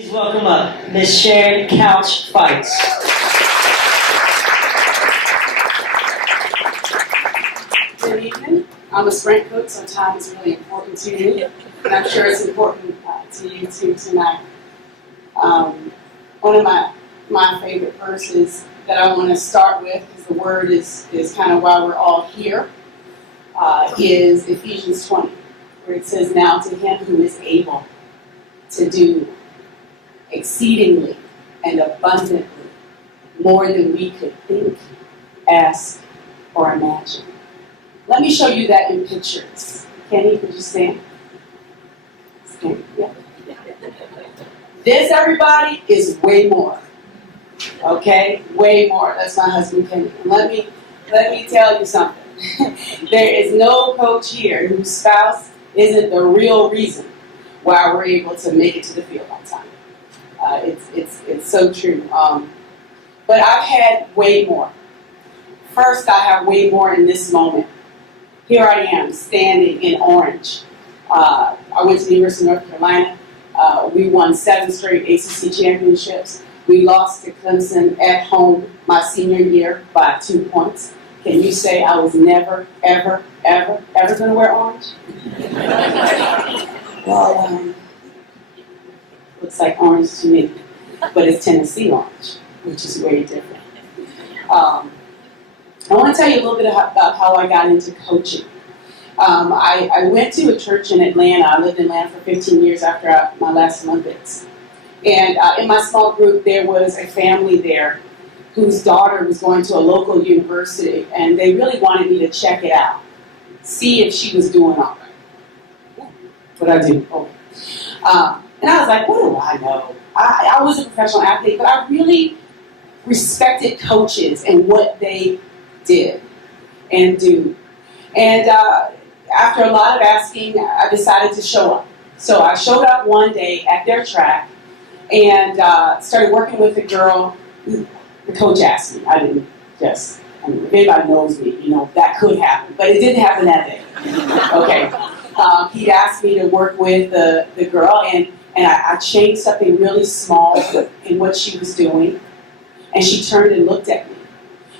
Please welcome up Miss Sharon Couch-Fikes. Good evening. I'm a sprint coach, so time is really important to me, and I'm sure it's important to you too tonight. One of my favorite verses that I want to start with, because the word is kind of why we're all here, is Ephesians 20, where it says, "Now to him who is able to do exceedingly and abundantly more than we could think, ask, or imagine." Let me show you that in pictures. Kenny, could you stand? Stand. Yeah. This, everybody, is way more. Okay? Way more. That's my husband, Kenny. And let me tell you something. There is no coach here whose spouse isn't the real reason why we're able to make it to the field on time. It's so true. But I've had way more. First, I have way more in this moment. Here I am, standing in orange. I went to the University of North Carolina. We won 7 straight ACC championships. We lost to Clemson at home my senior year by 2 points. Can you say I was never, ever, ever, ever going to wear orange? Well, looks like orange to me, but it's Tennessee orange, which is way different. I want to tell you a little bit about how I got into coaching. I went to a church in Atlanta. I lived in Atlanta for 15 years after my last Olympics. And in my small group, there was a family there whose daughter was going to a local university, and they really wanted me to check it out, see if she was doing all right. What I do? Okay. And I was like, what do I know? I was a professional athlete, but I really respected coaches and what they did and do. And after a lot of asking, I decided to show up. So I showed up one day at their track and started working with a girl. The coach asked me. I didn't just, if anybody knows me, that could happen. But it didn't happen that day. Okay. He'd asked me to work with the girl, and I changed something really small in what she was doing. And she turned and looked at me.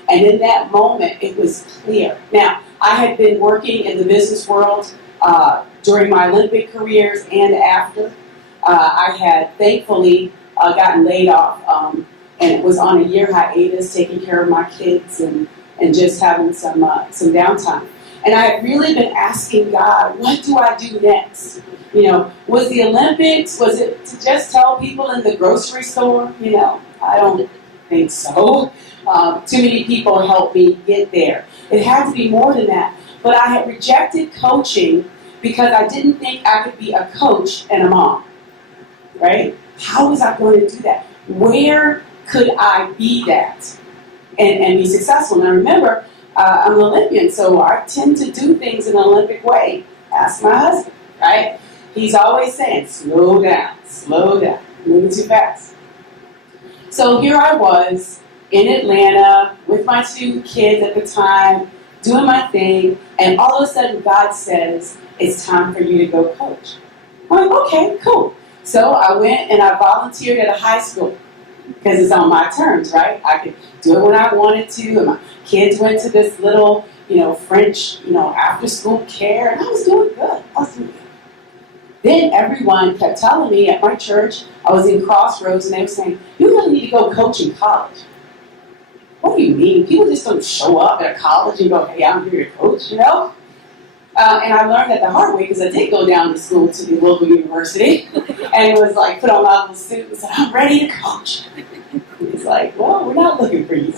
And in that moment, it was clear. Now, I had been working in the business world during my Olympic careers and after. I had thankfully gotten laid off and was on a year hiatus, taking care of my kids and just having some downtime. And I had really been asking God, what do I do next? Was the Olympics, was it to just tell people in the grocery store? I don't think so. Too many people helped me get there. It had to be more than that. But I had rejected coaching because I didn't think I could be a coach and a mom. Right? How was I going to do that? Where could I be that and be successful? Now remember, I'm an Olympian, so I tend to do things in an Olympic way. Ask my husband, right? He's always saying, slow down, moving too fast. So here I was in Atlanta with my 2 kids at the time, doing my thing, and all of a sudden God says, it's time for you to go coach. I'm like, okay, cool. So I went and I volunteered at a high school because it's on my terms, right? I could do it when I wanted to, and my kids went to this little, French, after school care, and I was doing good. Then everyone kept telling me at my church, I was in Crossroads, and they were saying, you really need to go coach in college. What do you mean? People just don't show up at a college and go, hey, I'm here to coach, And I learned that the hard way because I did go down to school to the local university and was like, put on my little suit and said, I'm ready to coach. He's like, well, we're not looking for you.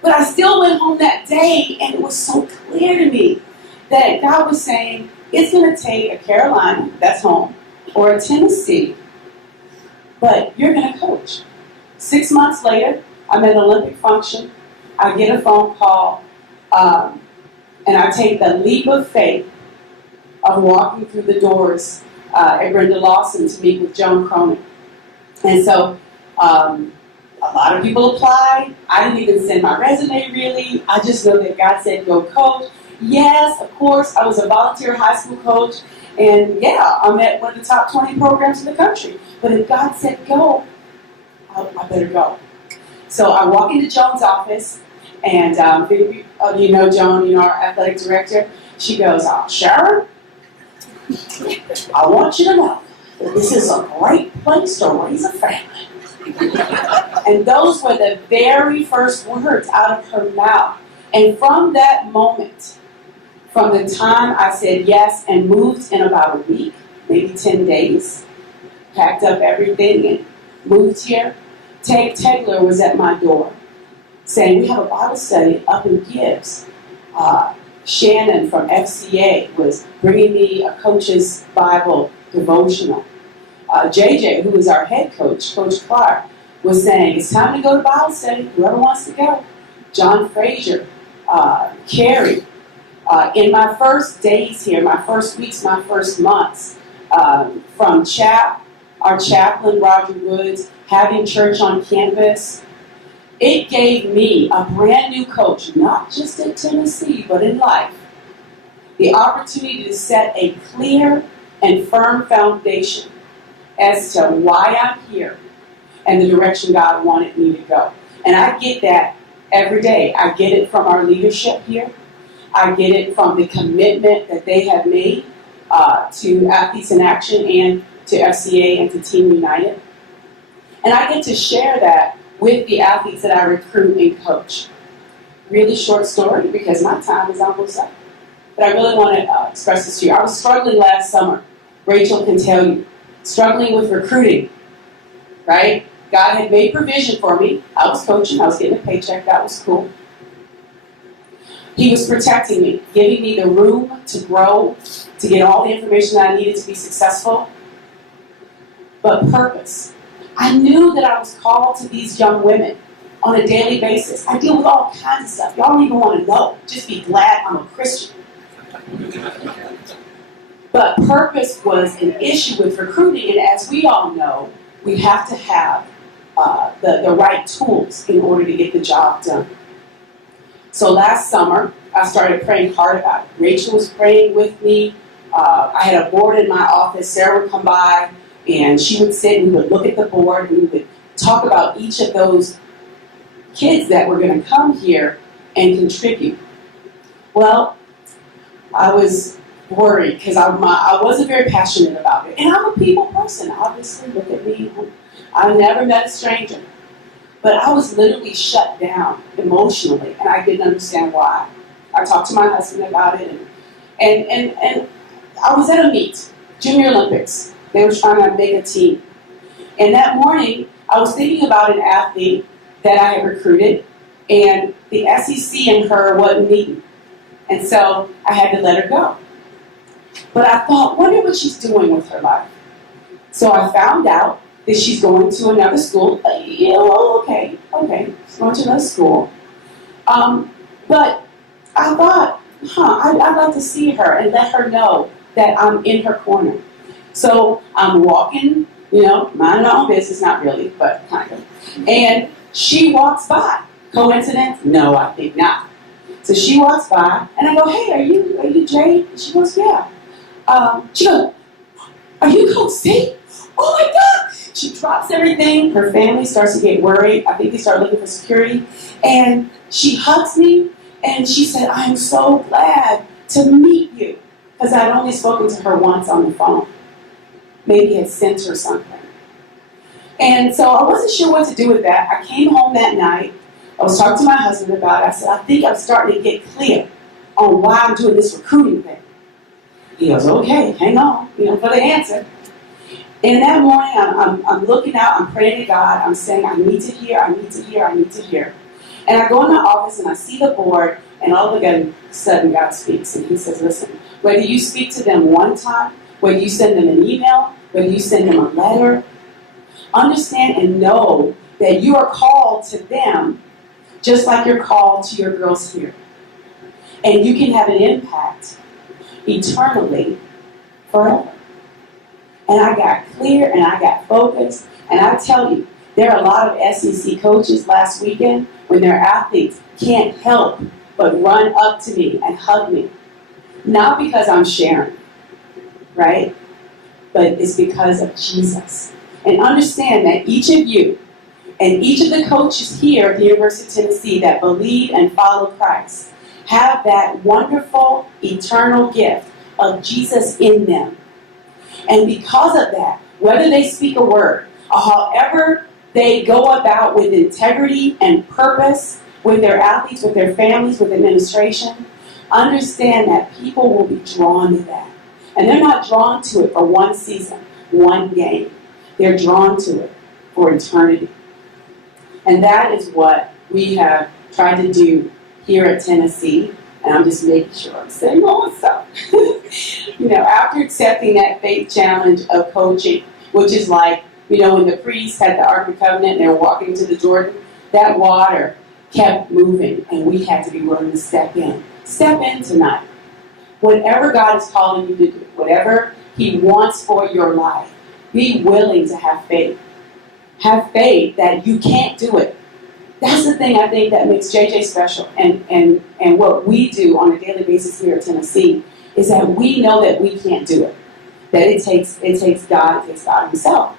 But I still went home that day, and it was so clear to me that God was saying, it's going to take a Carolina, that's home, or a Tennessee, but you're going to coach. 6 months later, I'm at an Olympic function. I get a phone call, and I take the leap of faith of walking through the doors at Brenda Lawson to meet with Joan Cronin. And so a lot of people applied. I didn't even send my resume, really. I just know that God said, go coach. Yes, of course, I was a volunteer high school coach, And yeah, I'm at one of the top 20 programs in the country. But if God said go, I better go. So I walk into Joan's office, and you know Joan, our athletic director. She goes, Sharon, I want you to know that this is a great place to raise a family. And those were the very first words out of her mouth. And from that moment, from the time I said yes and moved in about a week, maybe 10 days, packed up everything and moved here, Ted Tegler was at my door saying, we have a Bible study up in Gibbs. Shannon from FCA was bringing me a coach's Bible devotional. JJ, who was our head coach, Coach Clark, was saying, it's time to go to Bible study, whoever wants to go. John Frazier, Carrie. In my first days here, my first weeks, my first months, from our chaplain, Roger Woods, having church on campus, it gave me, a brand new coach, not just at Tennessee, but in life, the opportunity to set a clear and firm foundation as to why I'm here and the direction God wanted me to go. And I get that every day. I get it from our leadership here. I get it from the commitment that they have made to Athletes in Action and to FCA and to Team United. And I get to share that with the athletes that I recruit and coach. Really short story because my time is almost up. But I really want to express this to you. I was struggling last summer. Rachel can tell you. Struggling with recruiting, right? God had made provision for me. I was coaching. I was getting a paycheck. That was cool. He was protecting me, giving me the room to grow, to get all the information that I needed to be successful. But purpose. I knew that I was called to these young women on a daily basis. I deal with all kinds of stuff. Y'all don't even want to know. Just be glad I'm a Christian. But purpose was an issue with recruiting, and as we all know, we have to have the right tools in order to get the job done. So last summer, I started praying hard about it. Rachel was praying with me. I had a board in my office. Sarah would come by, and she would sit and we would look at the board, and we would talk about each of those kids that were going to come here and contribute. Well, I was worried because I wasn't very passionate about it. And I'm a people person, obviously. Look at me. I never met a stranger. But I was literally shut down emotionally, and I didn't understand why. I talked to my husband about it, and I was at a meet, Junior Olympics. They were trying to make a team. And that morning, I was thinking about an athlete that I had recruited, and the SEC and her wasn't meeting. And so I had to let her go. But I thought, wonder what she's doing with her life. So I found out that she's going to another school. Okay, she's going to another school. But I thought, I'd like to see her and let her know that I'm in her corner. So I'm walking, minding my own business, not really, but kind of. And she walks by. Coincidence? No, I think not. So she walks by, and I go, hey, are you Jade? And she goes, yeah. She goes, are you Coach C? Oh my God! She drops everything. Her family starts to get worried. I think they start looking for security. And she hugs me, and she said, I'm so glad to meet you. Because I'd only spoken to her once on the phone. Maybe had sent her something. And so I wasn't sure what to do with that. I came home that night. I was talking to my husband about it. I said, I think I'm starting to get clear on why I'm doing this recruiting thing. He goes, okay, hang on, for the answer. And that morning, I'm looking out, I'm praying to God, I'm saying, I need to hear. And I go in my office and I see the board, and all of a sudden God speaks, and he says, listen, whether you speak to them one time, whether you send them an email, whether you send them a letter, understand and know that you are called to them just like you're called to your girls here. And you can have an impact eternally forever. And I got clear and I got focused. And I tell you, there are a lot of SEC coaches last weekend when their athletes can't help but run up to me and hug me. Not because I'm Sharon, right? But it's because of Jesus. And understand that each of you and each of the coaches here at the University of Tennessee that believe and follow Christ have that wonderful, eternal gift of Jesus in them. And because of that, whether they speak a word, or however they go about with integrity and purpose, with their athletes, with their families, with administration, understand that people will be drawn to that. And they're not drawn to it for one season, one game. They're drawn to it for eternity. And that is what we have tried to do here at Tennessee. And I'm just making sure I'm saying all this stuff. After accepting that faith challenge of coaching, which is like, when the priests had the Ark of the Covenant and they were walking to the Jordan, that water kept moving and we had to be willing to step in. Step in tonight. Whatever God is calling you to do, whatever He wants for your life, be willing to have faith. Have faith that you can't do it. That's the thing I think that makes JJ special. And what we do on a daily basis here at Tennessee is that we know that we can't do it. That it takes God Himself.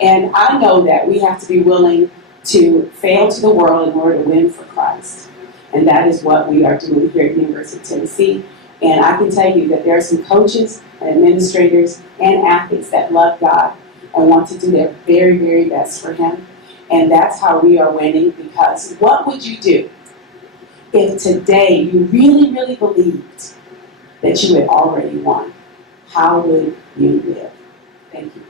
And I know that we have to be willing to fail to the world in order to win for Christ. And that is what we are doing here at the University of Tennessee. And I can tell you that there are some coaches and administrators and athletes that love God and want to do their very, very best for Him. And that's how we are winning, because what would you do if today you really, really believed that you had already won? How would you live? Thank you.